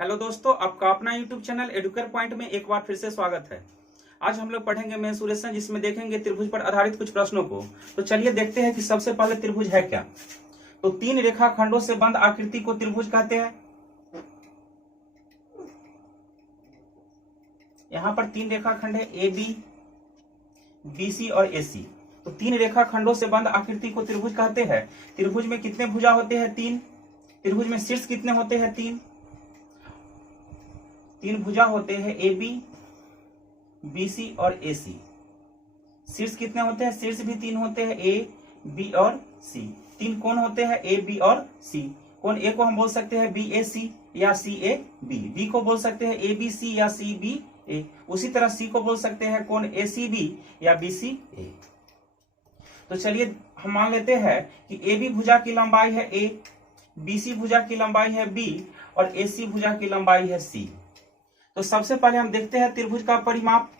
Hello दोस्तों, आपका अपना यूट्यूब चैनल एडुकेयर पॉइंट में एक बार फिर से स्वागत है। आज हम लोग पढ़ेंगे मेंसुरेशन, जिसमें देखेंगे त्रिभुज पर आधारित कुछ प्रश्नों को। तो चलिए देखते हैं कि सबसे पहले त्रिभुज है क्या। तो तीन रेखाखंडों से बंद आकृति को त्रिभुज कहते हैं। यहाँ पर तीन रेखाखंड है, ए बी, बी सी और ए सी। तो तीन रेखाखंडों से बंद आकृति को त्रिभुज कहते हैं। त्रिभुज में कितने भुजा होते हैं? तीन। त्रिभुज में शीर्ष कितने होते हैं? तीन। तीन भुजा होते हैं, ए बी, बी सी और ए सी। शीर्ष कितने होते हैं? शीर्ष भी तीन होते हैं, ए बी और सी। तीन कोण होते हैं, ए बी और सी। कोण ए को हम बोल सकते हैं बी ए सी या सी ए बी। बी को बोल सकते हैं ए बी सी या सी बी ए। उसी तरह सी को बोल सकते हैं कोण ए सी बी या बी सी ए। तो चलिए हम मान लेते हैं कि ए बी भुजा की लंबाई है ए, बी सी भुजा की लंबाई है बी और ए सी भुजा की लंबाई है सी। तो सबसे पहले हम देखते हैं त्रिभुज का परिमाप।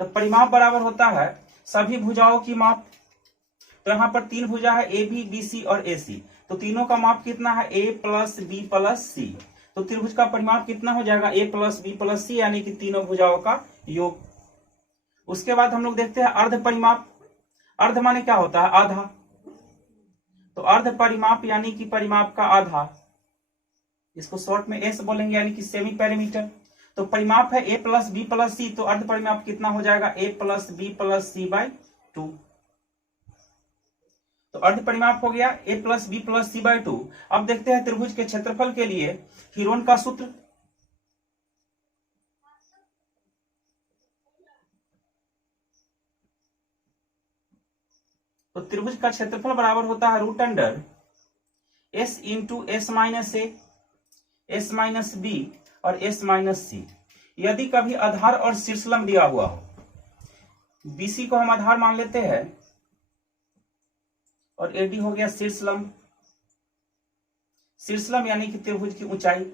तो परिमाप बराबर होता है सभी भुजाओं की माप। तो यहाँ पर तीन भुजा है, ए बी, बी सी और ए सी। तो तीनों का माप कितना है? A plus B plus C. तो त्रिभुज का परिमाप कितना हो जाएगा? ए प्लस बी प्लस सी, यानी कि तीनों भुजाओं का योग। उसके बाद हम लोग देखते हैं अर्ध परिमाप। अर्ध माने क्या होता है? आधा। तो अर्ध परिमाप यानी कि परिमाप का आधा, इसको शॉर्ट में एस बोलेंगे, यानी कि सेमी पेरीमीटर। तो परिमाप है A plus B plus C. तो अर्ध परिमाप कितना हो जाएगा? A plus B plus C by 2। तो अर्ध परिमाप हो गया A plus B plus C by 2। अब देखते हैं त्रिभुज के क्षेत्रफल के लिए हीरोन का सूत्र। तो त्रिभुज का क्षेत्रफल बराबर होता है root under S into S minus A, S minus B और एस माइनस सी। यदि कभी आधार और शीर्षलंब दिया हुआ हो, बीसी को हम आधार मान लेते हैं और एडी हो गया शीर्षलंब। शीर्षलंब यानी कि त्रिभुज की ऊंचाई।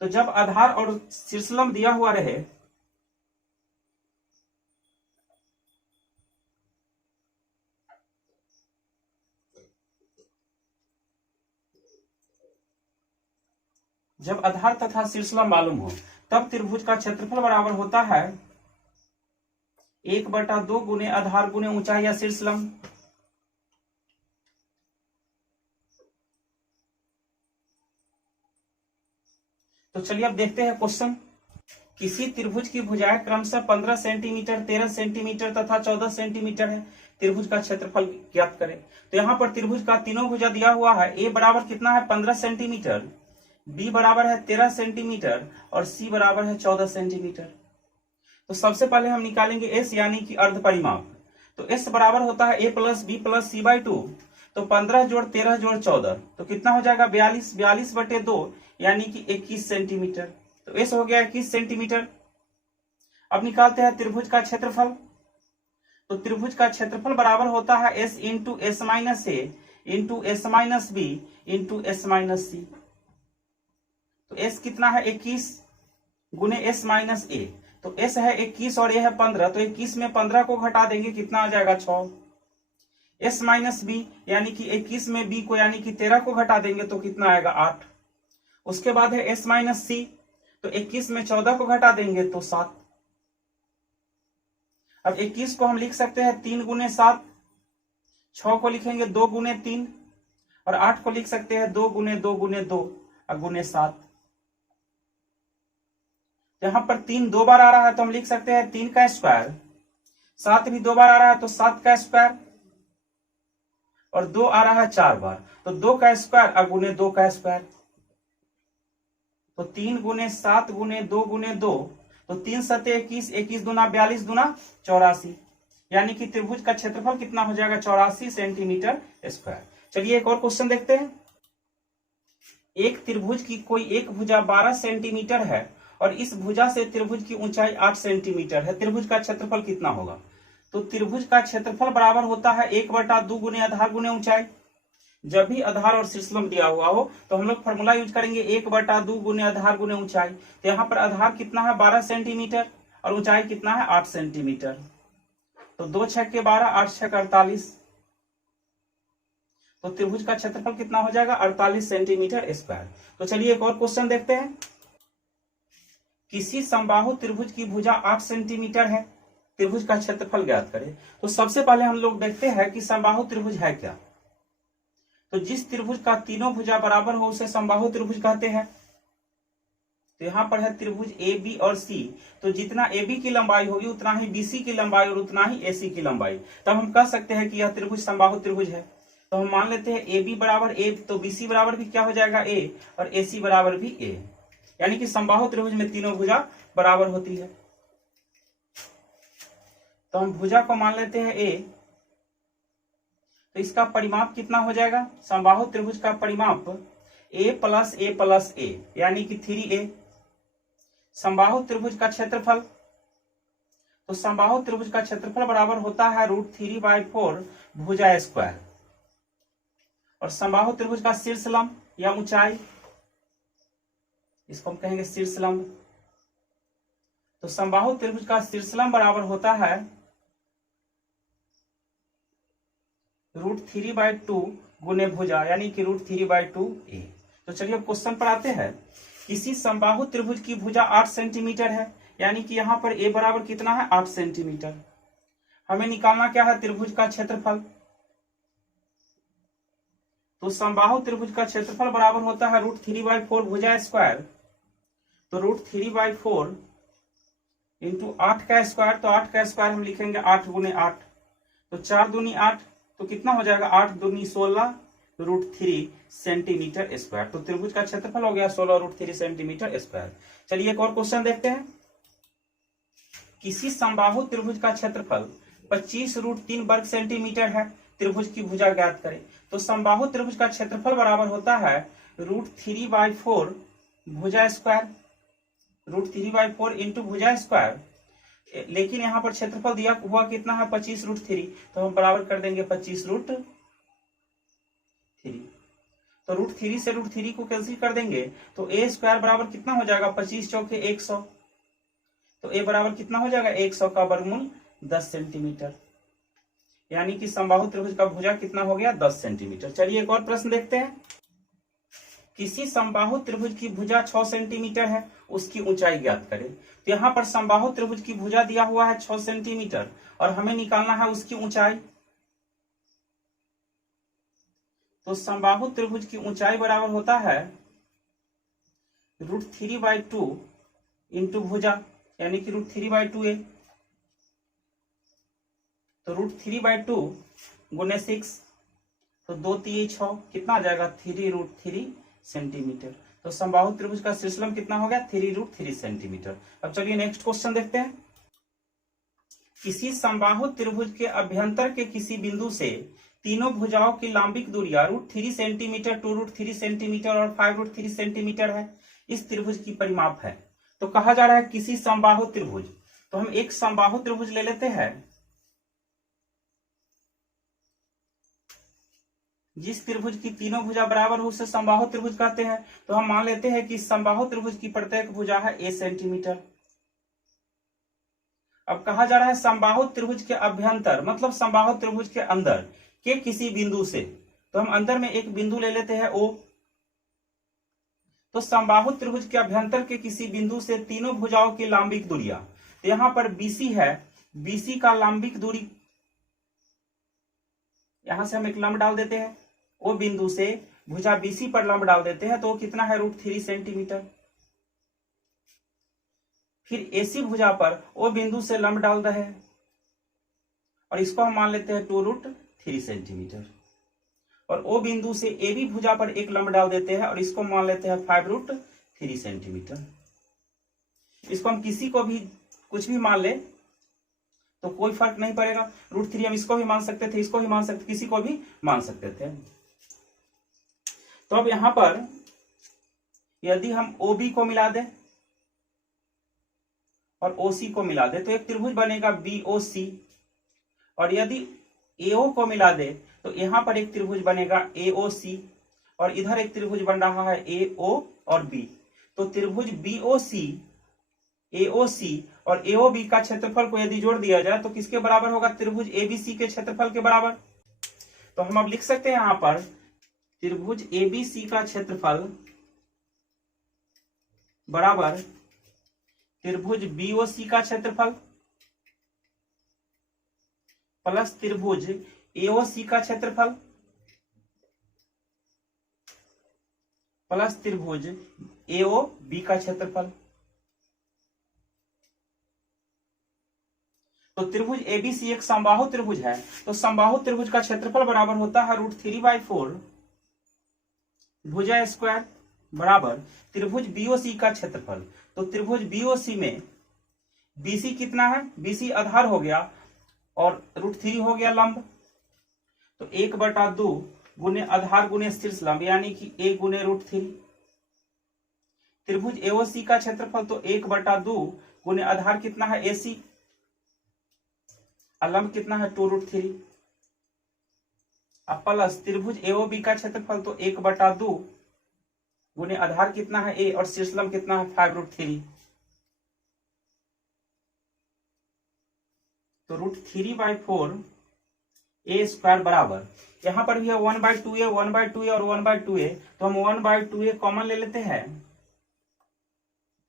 तो जब आधार और शीर्षलंब दिया हुआ रहे जब आधार तथा शीर्षलंब मालूम हो, तब त्रिभुज का क्षेत्रफल बराबर होता है 1/2 गुने आधार गुने ऊंचाई या शीर्षलंब। तो चलिए अब देखते हैं क्वेश्चन। किसी त्रिभुज की भुजाएं क्रमशः 15 सेंटीमीटर, 13 सेंटीमीटर तथा 14 सेंटीमीटर है। त्रिभुज का क्षेत्रफल ज्ञात करें। तो यहाँ पर त्रिभुज का तीनों भुजा दिया हुआ है। ए बराबर कितना है? 15 सेंटीमीटर, बी बराबर है 13 सेंटीमीटर और सी बराबर है 14 सेंटीमीटर। तो सबसे पहले हम निकालेंगे एस यानी कि अर्ध परिमाप। तो एस बराबर होता है A plus B plus C by 2। तो 15 जोड़ 13 जोड़ 14 तो कितना हो जाएगा? 42। 42/2 यानी कि 21 सेंटीमीटर। तो एस हो गया 21 सेंटीमीटर। अब निकालते हैं त्रिभुज का क्षेत्रफल। तो त्रिभुज का क्षेत्रफल बराबर होता है S into S minus A into S minus B into S minus C. तो एस कितना है? 21 गुने एस माइनस ए। तो एस है 21 और ए है 15। तो 21 में 15 को घटा देंगे, कितना आ जाएगा? 6। एस माइनस बी यानी कि 21 में बी को यानी कि 13 को घटा देंगे तो कितना आएगा? 8। उसके बाद है एस माइनस सी। तो 21 में 14 को घटा देंगे तो 7। अब 21 को हम लिख सकते हैं 3 गुने 7, 6 को लिखेंगे 2 गुने 3 और 8 को लिख सकते हैं 2 गुने 2 गुने 2 और गुने 7। यहां पर 3 दो बार आ रहा है तो हम लिख सकते हैं 3 का स्क्वायर। 7 भी 2 बार आ रहा है तो 7 का स्क्वायर और 2 आ रहा है 4 बार तो 2 का स्क्वायर और गुने 2 का स्क्वायर। तो 3 गुने 7 गुने 2 गुने 2 तो 3 सते 21, 21 दूना 42 दूना 84, यानी कि त्रिभुज का क्षेत्रफल कितना हो जाएगा? 84 सेंटीमीटर स्क्वायर। चलिए एक और क्वेश्चन देखते हैं। एक त्रिभुज की कोई एक भुजा 12 सेंटीमीटर है और इस भुजा से त्रिभुज की ऊंचाई 8 सेंटीमीटर है। त्रिभुज का क्षेत्रफल कितना होगा? तो त्रिभुज का क्षेत्रफल बराबर होता है 1/2 गुने आधार गुने ऊंचाई। जब भी आधार और शीर्षलंब दिया हुआ हो तो हम लोग फॉर्मूला यूज करेंगे 1/2 गुने आधार गुने ऊंचाई। तो यहाँ पर आधार कितना है? 12 सेंटीमीटर और ऊंचाई कितना है? 8 सेंटीमीटर। तो 2 × 6 = 12, 8 × 6 = 48। तो त्रिभुज का क्षेत्रफल कितना हो जाएगा 48 सेंटीमीटर स्क्वायर। तो चलिए एक और क्वेश्चन देखते हैं। किसी समबाहु त्रिभुज की भुजा 8 सेंटीमीटर है, त्रिभुज का क्षेत्रफल ज्ञात करें। तो सबसे पहले हम लोग देखते हैं कि समबाहु त्रिभुज है क्या। तो जिस त्रिभुज का तीनों भुजा बराबर हो उसे समबाहु त्रिभुज कहते हैं। तो यहां पर है त्रिभुज ए बी और सी, तो जितना ए बी की लंबाई होगी उतना ही बी सी की लंबाई और उतना ही ए सी की लंबाई, तब हम कह सकते हैं कि यह त्रिभुज समबाहु त्रिभुज है। तो हम मान लेते हैं ए बी बराबर ए, तो बी सी बराबर भी क्या हो जाएगा ए, और ए सी बराबर भी ए, यानी कि समबाहु त्रिभुज में तीनों भुजा बराबर होती है। तो हम भुजा को मान लेते हैं ए, तो इसका परिमाप कितना हो जाएगा, समबाहु त्रिभुज का परिमाप a प्लस ए यानी कि 3a। समबाहु त्रिभुज का क्षेत्रफल, तो समबाहु त्रिभुज का क्षेत्रफल बराबर होता है √3/4 भुजा स्क्वायर। और समबाहु त्रिभुज का शीर्ष लंब या ऊंचाई, इसको हम कहेंगे शीर्ष लंब। तो समबाहु त्रिभुज का शीर्ष लंब बराबर होता है √3/2 गुने भुजा यानी कि √3/2a। तो चलिए अब क्वेश्चन पर आते हैं। किसी समबाहु त्रिभुज की भुजा 8 सेंटीमीटर है, यानी कि यहां पर a बराबर कितना है 8 सेंटीमीटर। हमें निकालना क्या है, त्रिभुज का क्षेत्रफल। तो समबाहु त्रिभुज का क्षेत्रफल बराबर होता है √3/4 भुजा स्क्वायर। तो √3/4 इंटू 8 का स्क्वायर, तो 8 का स्क्वायर हम लिखेंगे 8 गुने 8, तो 4 दूनी 8, तो कितना हो जाएगा 8 दूनी 16 √3 सेंटीमीटर स्क्वायर। तो त्रिभुज का क्षेत्रफल हो गया 16 √3 सेंटीमीटर स्क्वायर। चलिए एक और क्वेश्चन देखते हैं। किसी समबाहु त्रिभुज का क्षेत्रफल 25 √3 वर्ग सेंटीमीटर है, त्रिभुज की भुजा ज्ञात करें। तो समबाहु त्रिभुज का क्षेत्रफल बराबर होता है √3/4 भुजा स्क्वायर, √3/4 इंटू भुजा स्क्वायर। लेकिन यहां पर क्षेत्रफल दिया हुआ कितना है 25 √3, तो हम बराबर कर देंगे 25 √3। तो √3 से √3 को कैंसिल कर देंगे, तो a स्क्वायर बराबर कितना हो जाएगा 25 चौके 100। तो a बराबर कितना हो जाएगा 100 का वर्गमूल 10 सेंटीमीटर, यानी कि समबाहु त्रिभुज का भुजा कितना हो गया 10 सेंटीमीटर। चलिए एक और प्रश्न देखते हैं। किसी समबाहु त्रिभुज की भुजा 6 सेंटीमीटर है, उसकी ऊंचाई ज्ञात करें। तो यहाँ पर समबाहु त्रिभुज की भुजा दिया हुआ है 6 सेंटीमीटर और हमें निकालना है उसकी ऊंचाई। तो समबाहु त्रिभुज की ऊंचाई बराबर होता है √3/2 इंटू भुजा यानी कि √3/2a। तो √3/2 गुने 6, तो 2 3 6, कितना आ जाएगा 3 सेंटीमीटर। तो समबाहु त्रिभुज का शीर्ष लंब कितना हो गया 3 सेंटीमीटर। अब चलिए नेक्स्ट क्वेश्चन देखते हैं। किसी समबाहु त्रिभुज के अभ्यंतर के किसी बिंदु से तीनों भुजाओं की लंबिक दूरियां √3 सेंटीमीटर, 2√3 सेंटीमीटर और 5√3 सेंटीमीटर है। इस त्रिभुज की परिमाप है। तो कहा जा रहा है किसी समबाहु त्रिभुज, तो हम एक समबाहु त्रिभुज ले लेते हैं जिस त्रिभुज की तीनों भुजा बराबर हो उसे समबाहु त्रिभुज कहते हैं। तो हम मान लेते हैं कि समबाहु त्रिभुज की प्रत्येक भुजा है a सेंटीमीटर। अब कहा जा रहा है समबाहु त्रिभुज के अभ्यंतर, मतलब समबाहु त्रिभुज के अंदर के किसी बिंदु से, तो हम अंदर में एक बिंदु ले लेते हैं O। तो समबाहु त्रिभुज के अभ्यंतर के किसी बिंदु से तीनों भुजाओं की लंबिक दूरियां, तो यहां पर BC है, BC का लंबिक दूरी, यहां से हम एक लंब डाल देते हैं, ओ बिंदु से भुजा BC पर लंब डाल देते हैं, तो कितना है √3 सेंटीमीटर। फिर AC भुजा पर ओ बिंदु से लंब डाल रहे हैं और इसको हम मान लेते हैं 2√3 सेंटीमीटर। और ओ बिंदु से AB भुजा पर एक लंब डाल देते हैं और इसको मान लेते हैं 5√3 सेंटीमीटर। इसको हम किसी को भी कुछ भी मान ले तो कोई फर्क नहीं पड़ेगा, √3 हम इसको भी मान सकते थे, इसको भी मान सकते, किसी को भी मान सकते थे। तो अब यहां पर यदि हम OB को मिला दें और OC को मिला दें तो एक त्रिभुज बनेगा BOC, और यदि AO को मिला दे तो यहां पर एक त्रिभुज बनेगा AOC, और इधर एक त्रिभुज बन रहा है AO और B। तो त्रिभुज BOC, AOC और AOB का क्षेत्रफल को यदि जोड़ दिया जाए तो किसके बराबर होगा, त्रिभुज ABC के क्षेत्रफल के बराबर। तो हम अब लिख सकते हैं यहां पर त्रिभुज एबीसी का क्षेत्रफल बराबर त्रिभुज बीओसी का क्षेत्रफल प्लस त्रिभुज एओसी का क्षेत्रफल प्लस त्रिभुज एओबी का क्षेत्रफल। तो त्रिभुज एबीसी एक समबाहु त्रिभुज है, तो समबाहु त्रिभुज का क्षेत्रफल बराबर होता है √3/4 भुजा स्क्वायर बराबर त्रिभुज बीओसी का क्षेत्रफल। तो त्रिभुज बीओसी में बीसी कितना है, बीसी आधार हो गया और √3 हो गया लंब, तो 1/2 गुने आधार गुने शीर्ष लंब यानी कि a गुने √3। त्रिभुज एओसी का क्षेत्रफल तो 1/2 गुने आधार कितना है AC, लंब कितना है 2√3, अब प्लस त्रिभुज एओबी का क्षेत्रफल तो 1/2 गुने आधार कितना है A और शीर्ष लंब कितना है 5√3, तो √3/4 a स्क्वायर बराबर यहां पर भी है 1/2a 1/2a और 1/2a, तो हम 1/2a कॉमन ले लेते हैं,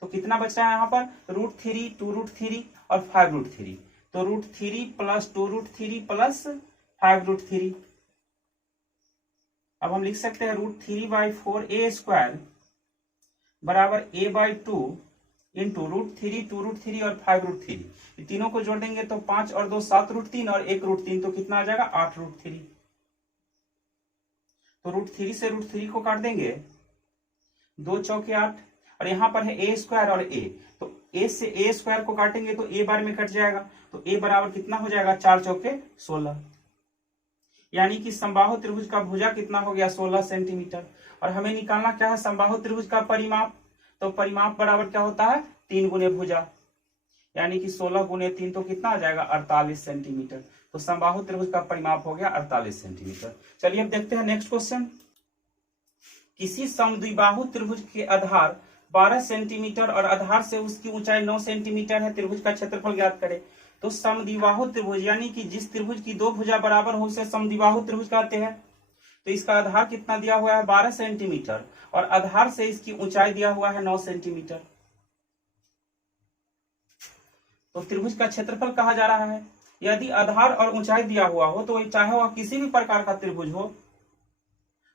तो कितना बच रहा है यहाँ पर √3 2√3 और 5√3, तो √3 प्लस 2√3 प्लस 5√3। अब हम लिख सकते हैं √3/4 a स्क्वायर बराबर a/2 इंटू √3 2√3 और 5√3, ये तीनों को जोड़ देंगे तो 5 और 2 7√3 और 1√3, तो कितना आ जाएगा 8√3। तो √3 से √3 को काट देंगे, 2 चौके 8 और यहाँ पर है a स्क्वायर और a, तो a से a स्क्वायर को काटेंगे तो a बार में कट जाएगा, तो a बराबर कितना हो जाएगा 4 चौके 16, यानी कि समबाहु त्रिभुज का भुजा कितना हो गया 16 सेंटीमीटर। और हमें निकालना क्या है समबाहु त्रिभुज का परिमाप, तो परिमाप बराबर क्या होता है 3 गुने भुजा, यानी कि 16 गुने 3 तो कितना आ जाएगा 48 सेंटीमीटर। तो समबाहु त्रिभुज का परिमाप हो गया 48 सेंटीमीटर। चलिए अब देखते हैं नेक्स्ट क्वेश्चन। किसी समद्विबाहु त्रिभुज के आधार 12 सेंटीमीटर और आधार से उसकी ऊंचाई 9 सेंटीमीटर है, त्रिभुज का क्षेत्रफल ज्ञात करें। तो समद्विबाहु त्रिभुज यानी कि जिस त्रिभुज की दो भुजा बराबर हो उसे समद्विबाहु त्रिभुज कहते हैं। तो इसका आधार कितना दिया हुआ है 12 सेंटीमीटर और आधार से इसकी ऊंचाई दिया हुआ है 9 सेंटीमीटर। तो त्रिभुज का क्षेत्रफल कहा जा रहा है। यदि आधार और ऊंचाई दिया हुआ हो तो चाहे वह किसी भी प्रकार का त्रिभुज हो,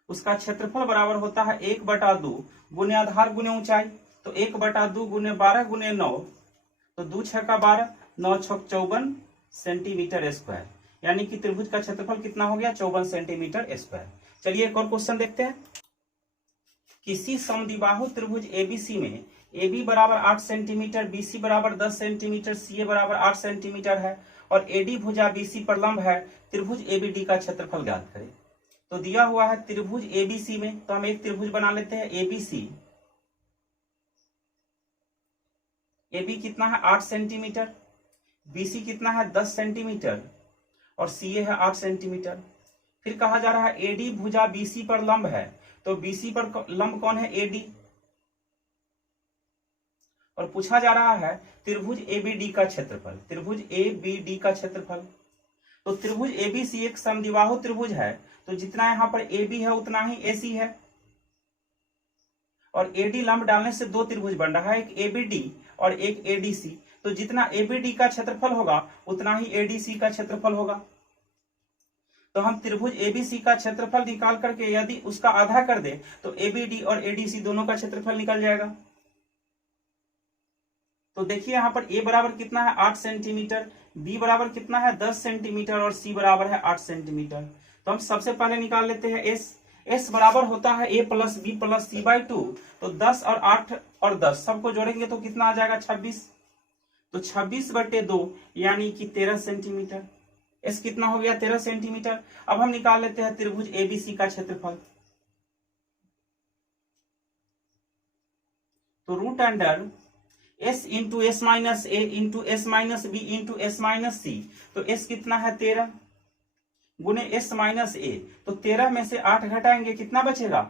उसका क्षेत्रफल बराबर होता है 1/2 गुने आधार गुने ऊंचाई, तो 1/2 गुने 12 गुने 9, तो 2 6 का 12 9 6 54 सेंटीमीटर स्क्वायर, यानी कि त्रिभुज का क्षेत्रफल कितना हो गया 54 सेंटीमीटर स्क्वायर। चलिए एक और क्वेश्चन देखते हैं। किसी समद्विबाहु त्रिभुज एबीसी में AB बराबर 8 सेंटीमीटर, BC बराबर 10 सेंटीमीटर, CA बराबर 8 सेंटीमीटर है और AD भुजा BC पर लंब है, त्रिभुज ABD का क्षेत्रफल ज्ञात करें। तो दिया हुआ है त्रिभुज ABC में, तो हम एक त्रिभुज बना लेते हैं ABC। AB कितना है 8 सेंटीमीटर, BC कितना है 10 सेंटीमीटर और CA है 8 सेंटीमीटर। फिर कहा जा रहा है AD भुजा BC पर लंब है, तो BC पर लंब कौन है AD, और पूछा जा रहा है त्रिभुज ABD का क्षेत्रफल, त्रिभुज ABD का क्षेत्रफल। तो त्रिभुज ABC एक समद्विबाहु त्रिभुज है, तो जितना यहां पर AB है उतना ही AC है, और AD लंब डालने से दो त्रिभुज बन रहा है, एक ABD और एक ADC। तो जितना ABD का क्षेत्रफल होगा उतना ही ADC का क्षेत्रफल होगा। तो हम त्रिभुज ABC का क्षेत्रफल निकाल करके यदि उसका आधा कर दे तो ABD और ADC दोनों का क्षेत्रफल निकल जाएगा। तो देखिए यहां पर A बराबर कितना है 8 सेंटीमीटर, B बराबर कितना है 10 सेंटीमीटर और C बराबर है 8 सेंटीमीटर। तो हम सबसे पहले निकाल लेते हैं S बराबर होता है A plus B plus C/2, तो 10 और 8 और 10 सबको जोड़ेंगे तो कितना आ जाएगा 26, तो 26/2 यानी कि 13 सेंटीमीटर। S कितना हो गया 13 सेंटीमीटर। अब हम निकाल लेते हैं त्रिभुज ABC का क्षेत्रफल। तो root under S into S minus A into S minus B into S minus C, तो S कितना है 13 गुने S माइनस A, तो 13 में से 8 घटाएंगे कितना बचेगा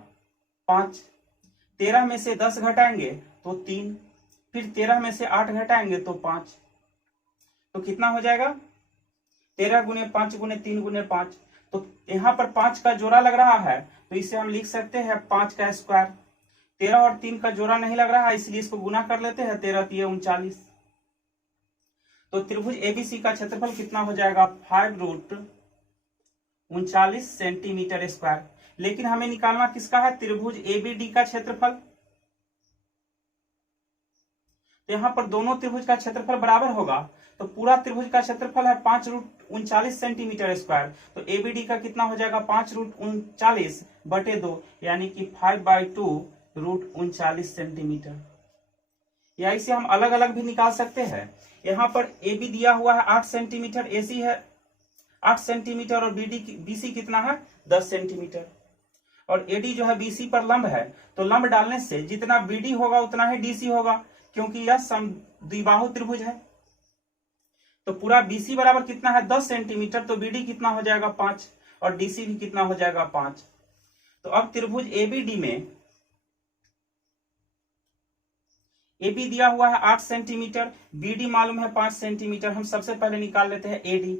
5, 13 में से 10 घटाएंगे तो 3, फिर 13 में से 8 घटाएंगे तो 5, तो कितना हो जाएगा 13 गुने 5 गुने 3 गुने 5, तो यहाँ पर 5 का जोड़ा लग रहा है, तो इसे हम लिख सकते हैं 5 का स्क्वायर। 13 और 3 का जोड़ा नहीं लग रहा है, इसलिए इसको गुना कर लेते हैं। 13 3 39। तो त्रिभुज एबीसी का क्षेत्रफल कितना हो जाएगा? 5√39 सेंटीमीटर स्क्वायर। लेकिन हमें निकालना किसका है? त्रिभुज एबीडी का क्षेत्रफल। तो यहाँ पर दोनों त्रिभुज का क्षेत्रफल बराबर होगा, तो पूरा त्रिभुज का क्षेत्रफल है 5√39 सेंटीमीटर स्क्वायर। तो एबीडी का कितना हो जाएगा? 5√39/2, यानी कि 5/2√39 सेंटीमीटर। या इसे हम अलग अलग भी निकाल सकते हैं। यहाँ पर AB दिया हुआ है 8 सेंटीमीटर, AC है 8 सेंटीमीटर और BC कितना है? 10 सेंटीमीटर। और AD जो है BC पर लंब है, तो लंब डालने से जितना BD होगा उतना ही DC होगा, क्योंकि यह समद्विबाहु त्रिभुज है। तो पूरा BC बराबर कितना है? 10 सेंटीमीटर। तो BD कितना हो जाएगा? 5, और DC भी कितना हो जाएगा? 5। तो अब त्रिभुज ABD में AB दिया हुआ है 8 सेंटीमीटर, BD मालूम है 5 सेंटीमीटर। हम सबसे पहले निकाल लेते हैं AD।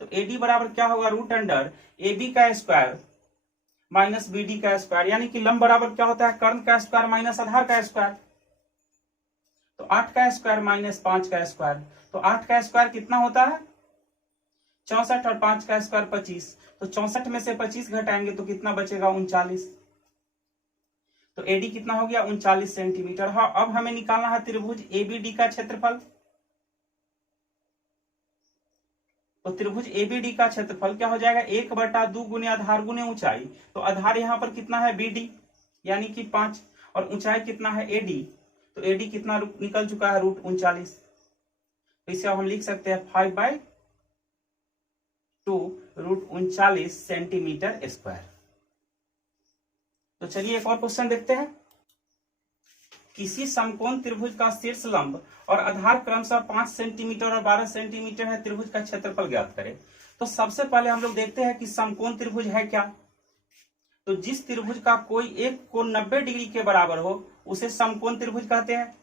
तो AD बराबर क्या होगा? √AB का स्क्वायर माइनस BD का स्क्वायर, यानी कि लंब बराबर क्या होता है? कर्ण का स्क्वायर माइनस आधार का स्क्वायर। तो 8 का स्क्वायर माइनस 5 का स्क्वायर। तो 8 का स्क्वायर कितना होता है? 64, और 5 का स्क्वायर 25। तो 64 में से 25 घटाएंगे तो कितना बचेगा? 39। तो AD कितना हो गया? 39 सेंटीमीटर। हाँ, अब हमें निकालना है त्रिभुज ABD का क्षेत्रफल। तो त्रिभुज ABD का क्षेत्रफल क्या हो जाएगा? 1/2 गुने आधार गुने ऊंचाई। तो आधार यहाँ पर कितना है? BD, यानी कि 5, और ऊंचाई कितना है? AD। तो AD कितना निकल चुका है? √39। तो इसे हम लिख सकते हैं 5/2√39 सेंटीमीटर स्क्वायर। तो चलिए एक और क्वेश्चन देखते हैं। किसी समकोण त्रिभुज का शीर्ष लंब और आधार क्रमशः 5 सेंटीमीटर और 12 सेंटीमीटर है। त्रिभुज का क्षेत्रफल ज्ञात करें। तो सबसे पहले हम लोग देखते हैं कि समकोण त्रिभुज है क्या। तो जिस त्रिभुज का कोई एक कोण 90 डिग्री के बराबर हो उसे समकोण त्रिभुज कहते हैं।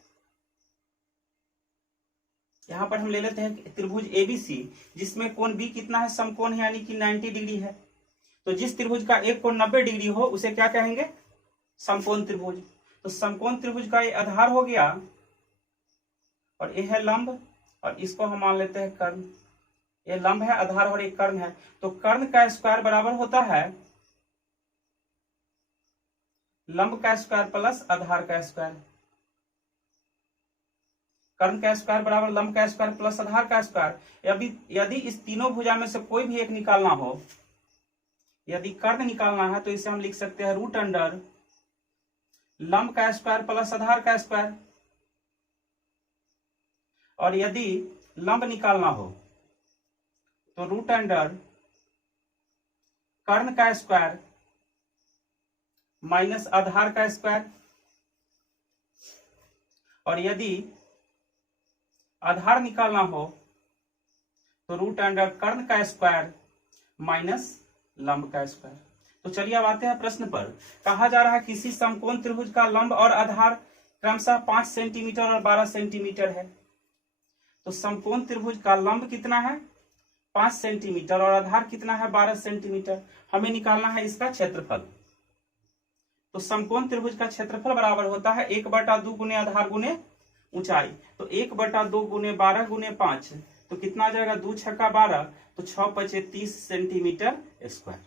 यहां पर हम ले लेते हैं त्रिभुज ABC, जिसमें कोण B कितना है? समकोण है, यानी कि 90 डिग्री है। तो जिस त्रिभुज का एक कोण 90 डिग्री हो उसे क्या कहेंगे? समकोण त्रिभुज। तो समकोण त्रिभुज का ये आधार हो गया, और ये है लंब, और इसको हम मान लेते हैं कर्ण। ये लंब है, आधार और एक कर्ण है। तो कर्ण का स्क्वायर बराबर होता है लंब का स्क्वायर प्लस आधार का स्क्वायर। कर्ण का स्क्वायर बराबर लंब का स्क्वायर प्लस आधार का स्क्वायर। यदि इस तीनों भुजा में से कोई भी एक निकालना हो, यदि कर्ण निकालना है, तो इसे हम लिख सकते हैं √अंडर लंब का स्क्वायर प्लस आधार का स्क्वायर। और यदि लंब निकालना हो तो √अंडर कर्ण का स्क्वायर माइनस आधार का स्क्वायर। और यदि आधार निकालना हो तो √अंडर कर्ण का स्क्वायर माइनस लंब का स्क्वायर। तो चलिए अब आते हैं प्रश्न पर। कहा जा रहा है किसी समकोण त्रिभुज का लंब और आधार क्रमशः 5 सेंटीमीटर और 12 सेंटीमीटर है। तो समकोण त्रिभुज का लंब कितना है? 5 सेंटीमीटर, और आधार कितना है? 12 सेंटीमीटर। हमें निकालना है इसका क्षेत्रफल। तो समकोण त्रिभुज का क्षेत्रफल बराबर होता है 1/2 गुने आधार गुने ऊंचाई। तो 1/2 गुने 12 गुने 5, तो कितना आ जाएगा? 2 छक्का 12, तो 6 5 30 सेंटीमीटर स्क्वायर।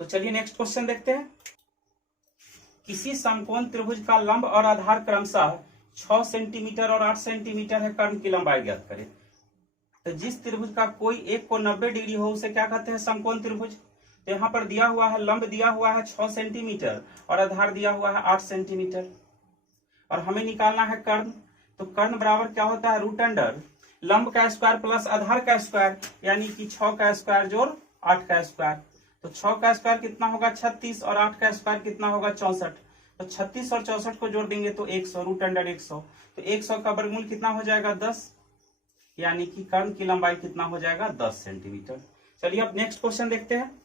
तो चलिए नेक्स्ट क्वेश्चन देखते हैं। किसी समकोण त्रिभुज का लंब और आधार क्रमशः 6 सेंटीमीटर और 8 सेंटीमीटर है। कर्ण की लंबाई ज्ञात करें। तो जिस त्रिभुज का कोई एक कोण 90 डिग्री हो उसे क्या कहते हैं? समकोण त्रिभुज। तो यहाँ पर दिया हुआ है लंब दिया हुआ है 6 सेंटीमीटर और आधार दिया हुआ है 8 सेंटीमीटर, और हमें निकालना है कर्ण। तो कर्ण बराबर क्या होता है? √अंडर लंब का स्क्वायर प्लस आधार का स्क्वायर, यानी कि 6 का स्क्वायर जोड़ 8 का स्क्वायर। तो 6 का स्क्वायर कितना होगा? 36, और 8 का स्क्वायर कितना होगा? 64। तो 36 और 64 को जोड़ देंगे तो 100, √अंडर 100। तो 100 का वर्गमूल कितना हो जाएगा? 10, यानी कि कर्ण की लंबाई कितना हो जाएगा? 10 सेंटीमीटर। चलिए अब नेक्स्ट क्वेश्चन देखते हैं।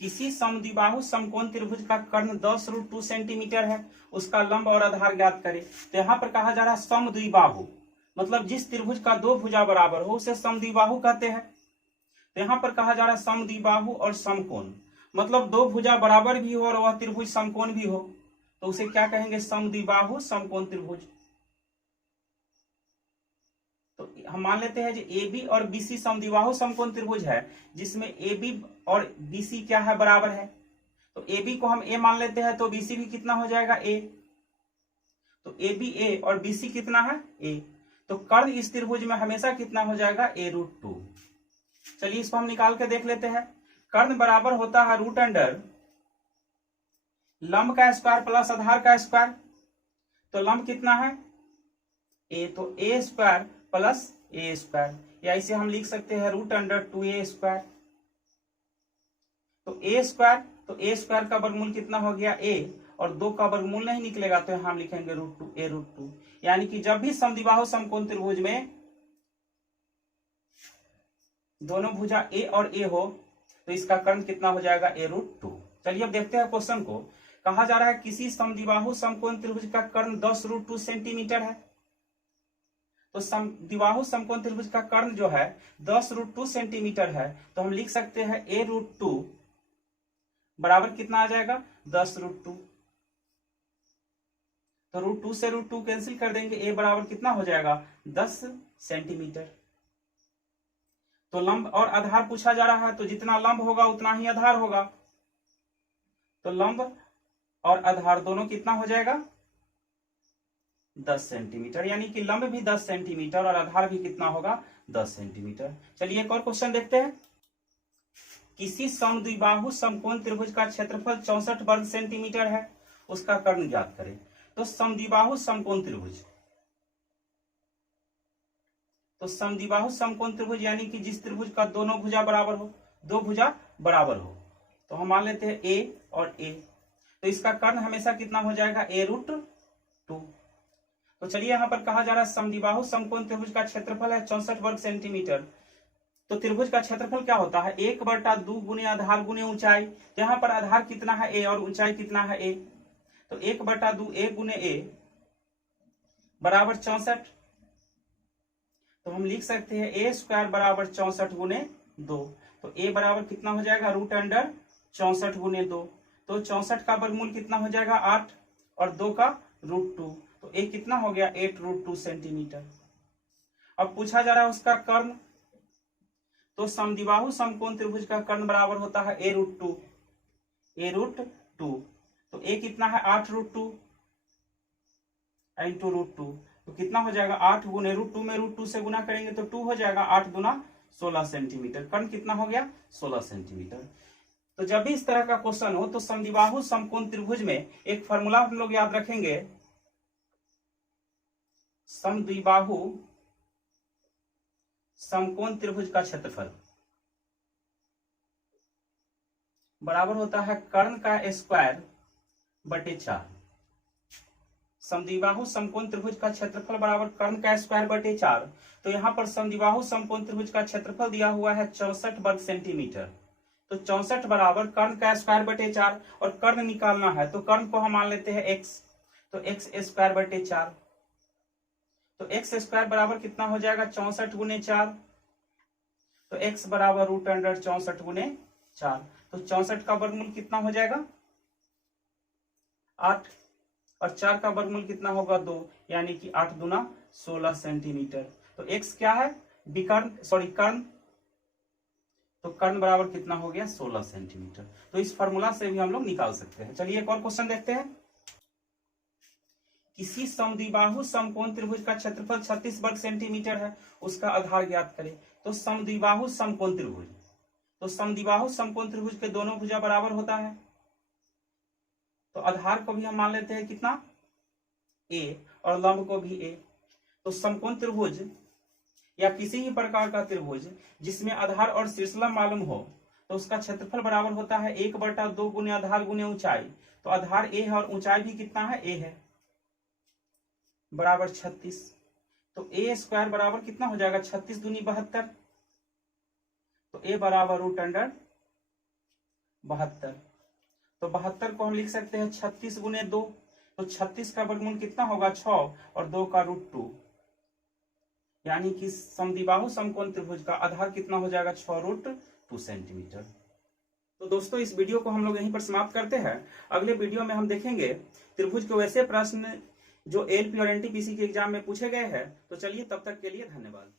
किसी समद्विबाहु समकोण त्रिभुज का कर्ण 10√2 सेंटीमीटर है, उसका लंब और आधार ज्ञात करें। तो यहाँ पर कहा जा रहा है समद्विबाहु, मतलब जिस त्रिभुज का दो भुजा बराबर हो उसे समद्विबाहु कहते हैं। तो यहाँ पर कहा जा रहा है समद्विबाहु और समकोण, मतलब दो भुजा बराबर भी हो और वह त्रिभुज समकोण भी हो, तो उसे क्या कहेंगे? समद्विबाहु समकोण त्रिभुज। तो हम मान लेते हैं जो AB और BC समद्विबाहु समकोण त्रिभुज है, जिसमें AB और BC क्या है? बराबर है। तो AB को हम A मान लेते हैं, तो BC भी कितना हो जाएगा? A। तो AB A और BC कितना है? A। तो कर्ण इस त्रिभुज में हमेशा कितना हो जाएगा? A√2। चलिए इसको हम निकाल के देख लेते हैं। कर्ण बराबर होता है रूट अंडर लंब का स्क्वायर प्लस आधार का स्क्वायर। तो लंब कितना है? A, तो A square plus A square, या इसे हम लिख सकते हैं रूट अंडर 2A स्क्वायर। तो A स्क्वायर, तो A स्क्वायर का वर्गमूल कितना हो गया? A, और 2 का वर्गमूल नहीं निकलेगा तो हम लिखेंगे √2 A√2। यानी कि जब भी समद्विबाहु समकोण त्रिभुज में दोनों भुजा A और A हो तो इसका कर्ण कितना हो जाएगा? A√2। चलिए अब देखते हैं क्वेश्चन को। कहा जा रहा है किसी समद्विबाहु समकोण त्रिभुज का कर्ण 10√2 सेंटीमीटर है। तो समद्विबाहु समकोण त्रिभुज का कर्ण जो है 10√2 सेंटीमीटर है, तो हम लिख सकते हैं A√2 बराबर कितना आ जाएगा? 10√2। तो √2 से √2 कैंसिल कर देंगे, A बराबर कितना हो जाएगा? 10 सेंटीमीटर। तो लंब और आधार पूछा जा रहा है, तो जितना लंब होगा उतना ही आधार होगा। तो लंब और आधार दोनों कितना हो जाएगा? 10 सेंटीमीटर, यानी कि लंब भी 10 सेंटीमीटर और आधार भी कितना होगा? 10 सेंटीमीटर। चलिए एक और क्वेश्चन देखते हैं। किसी समद्विबाहु समकोण त्रिभुज का क्षेत्रफल 64 वर्ग सेंटीमीटर है, उसका कर्ण ज्ञात करें। तो समद्विबाहु समकोण त्रिभुज, तो समद्विबाहु समकोण त्रिभुज यानी कि जिस त्रिभुज का दोनों भुजा बराबर हो, दो भुजा बराबर हो, तो हम मान लेते हैं A और A। तो इसका कर्ण हमेशा कितना हो जाएगा? A√2। तो चलिए यहाँ पर कहा जा रहा है समद्विबाहु समकोण त्रिभुज का क्षेत्रफल है 64 वर्ग सेंटीमीटर। तो त्रिभुज का क्षेत्रफल क्या होता है? 1/2 गुने आधार गुने ऊंचाई। तो यहाँ पर आधार कितना है? A, और ऊंचाई कितना है? A। तो 1/2 A गुने A बराबर 64। तो हम लिख सकते हैं A स्क्वायर बराबर 64 गुने 2। तो A बराबर कितना हो जाएगा? रूट अंडर 64 गुने 2। तो 64 का वर्गमूल कितना हो जाएगा? 8, और 2 का √2। तो A कितना हो गया? 8√2 सेंटीमीटर। अब पूछा जा रहा है उसका कर्ण। तो समद्विबाहु समकोण त्रिभुज का कर्ण बराबर होता है A√2। तो A कितना है? 8√2 इंटू √2। तो कितना हो जाएगा? 8 गुने √2 में √2 से गुना करेंगे तो 2 हो जाएगा। 8 दूना 16 सेंटीमीटर। कर्ण कितना हो गया? 16 सेंटीमीटर। तो जब भी इस तरह का क्वेश्चन हो तो समद्विबाहु समकोण त्रिभुज में एक फॉर्मूला हम लोग याद रखेंगे। समद्विबाहु समकोण त्रिभुज का क्षेत्रफल बराबर होता है कर्ण का स्क्वायर बटे 4। समद्विबाहु समकोण त्रिभुज का क्षेत्रफल बराबर कर्ण का स्क्वायर बटे 4। तो यहाँ पर समद्विबाहु समकोण त्रिभुज का क्षेत्रफल दिया हुआ है 64 वर्ग सेंटीमीटर। तो 64 बराबर कर्ण का स्क्वायर बटे 4, और कर्ण निकालना है तो कर्ण को हम मान लेते हैं x। तो x स्क्वायर बटे 4। तो x स्क्वायर बराबर कितना हो जाएगा? 64 गुने 4। तो x बराबर रूट अंडर 64 गुने 4। तो 64 का वर्गमूल कितना हो जाएगा? 8, और 4 का वर्गमूल कितना होगा? 2, यानी कि 8 दूना 16 सेंटीमीटर। तो x क्या है? विकर्ण कर्ण। तो कर्ण बराबर कितना हो गया? 16 सेंटीमीटर। तो इस फॉर्मूला से भी हम लोग निकाल सकते हैं। चलिए एक और क्वेश्चन देखते हैं। किसी समद्विबाहु समकोण त्रिभुज का क्षेत्रफल 36 वर्ग सेंटीमीटर है, उसका आधार ज्ञात करें। तो समद्विबाहु समकोण त्रिभुज, तो समद्विबाहु समकोण त्रिभुज के दोनों भुजा बराबर होता है, तो आधार को भी हम मान लेते हैं कितना? A, और लंब को भी A। तो समकोण त्रिभुज या किसी भी प्रकार का त्रिभुज जिसमें आधार और शीर्षलंब मालूम हो तो उसका क्षेत्रफल बराबर होता है 1/2 गुने आधार गुने ऊंचाई। तो आधार A है और ऊंचाई भी कितना है? A है, बराबर 36। तो A स्क्वायर बराबर कितना हो जाएगा? 36 दूनी 72। तो A बराबर रूट अंडर 72। तो 72 को हम लिख सकते हैं 36 गुने 2। तो 36 का वर्गमूल कितना होगा? 6, और 2 का √2। यानी कि समद्विबाहु समकोण त्रिभुज का आधार कितना हो जाएगा 6√2 सेंटीमीटर। तो दोस्तों इस वीडियो को हम लोग यहीं पर समाप्त करते हैं। अगले वीडियो में हम देखेंगे त्रिभुज के वैसे प्रश्न जो एलपी और एनटीपीसी के एग्जाम में पूछे गए हैं। तो चलिए तब तक के लिए धन्यवाद।